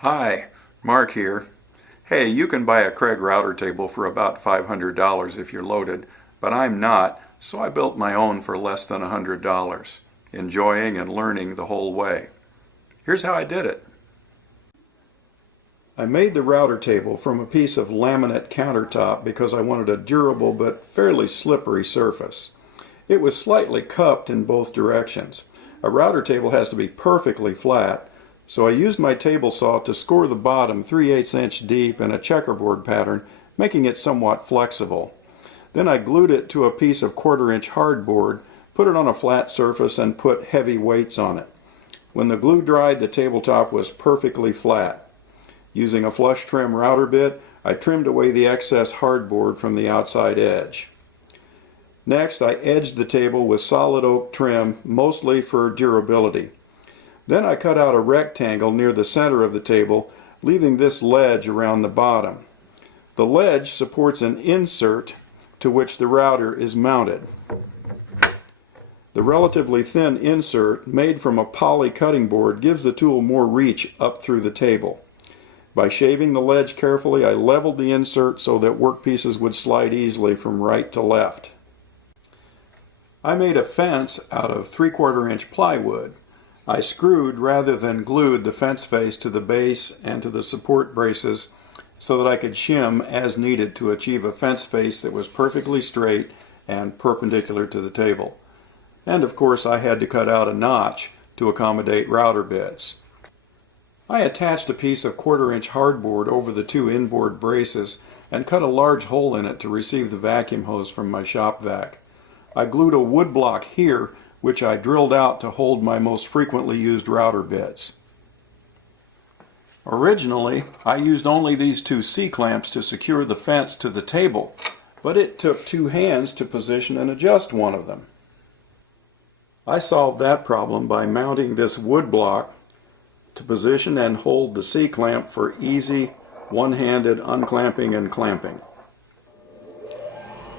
Hi, Mark here. Hey, you can buy a Craig router table for about $500 if you're loaded, but I'm not, so I built my own for less than $100, enjoying and learning the whole way. Here's how I did it. I made the router table from a piece of laminate countertop because I wanted a durable but fairly slippery surface. It was slightly cupped in both directions. A router table has to be perfectly flat, so I used my table saw to score the bottom 3/8 inch deep in a checkerboard pattern, making it somewhat flexible. Then I glued it to a piece of 1/4 inch hardboard, put it on a flat surface, and put heavy weights on it. When the glue dried, the tabletop was perfectly flat. Using a flush trim router bit, I trimmed away the excess hardboard from the outside edge. Next, I edged the table with solid oak trim, mostly for durability. Then I cut out a rectangle near the center of the table, leaving this ledge around the bottom. The ledge supports an insert to which the router is mounted. The relatively thin insert, made from a poly cutting board, gives the tool more reach up through the table. By shaving the ledge carefully, I leveled the insert so that workpieces would slide easily from right to left. I made a fence out of 3/4 inch plywood. I screwed rather than glued the fence face to the base and to the support braces so that I could shim as needed to achieve a fence face that was perfectly straight and perpendicular to the table. And of course I had to cut out a notch to accommodate router bits. I attached a piece of 1/4 inch hardboard over the two inboard braces and cut a large hole in it to receive the vacuum hose from my shop vac. I glued a wood block here, which I drilled out to hold my most frequently used router bits. Originally, I used only these two C-clamps to secure the fence to the table, but it took two hands to position and adjust one of them. I solved that problem by mounting this wood block to position and hold the C-clamp for easy, one-handed unclamping and clamping.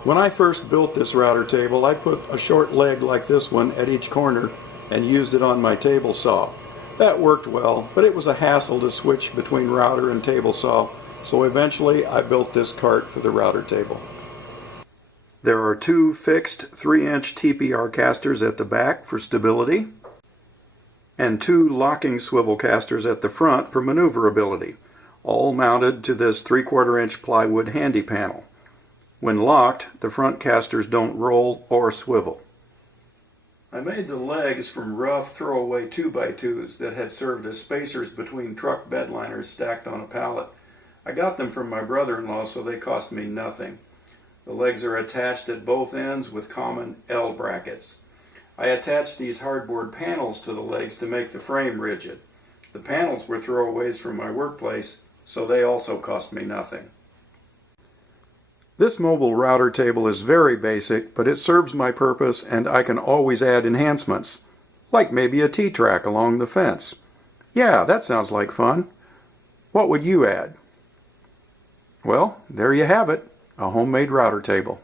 When I first built this router table, I put a short leg like this one at each corner and used it on my table saw. That worked well, but it was a hassle to switch between router and table saw, so eventually I built this cart for the router table. There are two fixed 3-inch TPR casters at the back for stability, and two locking swivel casters at the front for maneuverability, all mounted to this 3/4 inch plywood handy panel. When locked, the front casters don't roll or swivel. I made the legs from rough throwaway 2x2s that had served as spacers between truck bedliners stacked on a pallet. I got them from my brother-in-law, so they cost me nothing. The legs are attached at both ends with common L brackets. I attached these hardboard panels to the legs to make the frame rigid. The panels were throwaways from my workplace, so they also cost me nothing. This mobile router table is very basic, but it serves my purpose and I can always add enhancements, like maybe a T-track along the fence. Yeah, that sounds like fun. What would you add? Well, there you have it, a homemade router table.